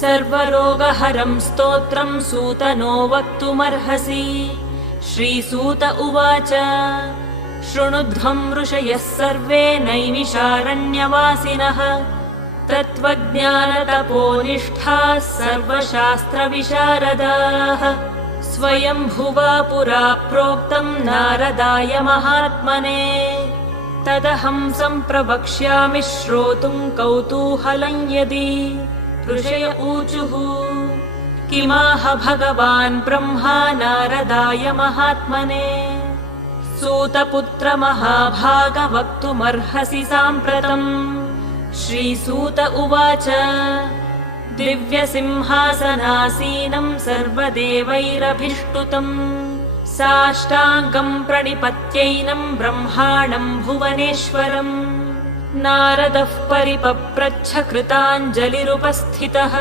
सर्वरोगहरं स्तोत्रं सूतनो वक्तुमर्हसि। श्रीसूत उवाच शृणुध्वं ऋषयः सर्वे नैमिषारण्यवासिनः तत्त्वज्ञानतपोनिष्ठाः सर्वशास्त्रविशारदाः। स्वयंभुवा पुरा प्रोक्तं नारदाय महात्मने तदहं सम्प्रवक्ष्यामि श्रोतुं कौतूहलं यदि। ऋषय ऊचुः किमाह भगवान् ब्रह्मा नारदाय महात्मने। सूतपुत्र महाभाग वक्तुमर्हसि साम्प्रतम्। श्रीसूत उवाच दिव्यसिंहासनासीनं सर्वदेवैरभिष्टुतम् साष्टाङ्गं प्रणिपत्यैनं ब्रह्माणं भुवनेश्वरम्। नारदः परिपप्रच्छ कृताञ्जलिरुपस्थितः।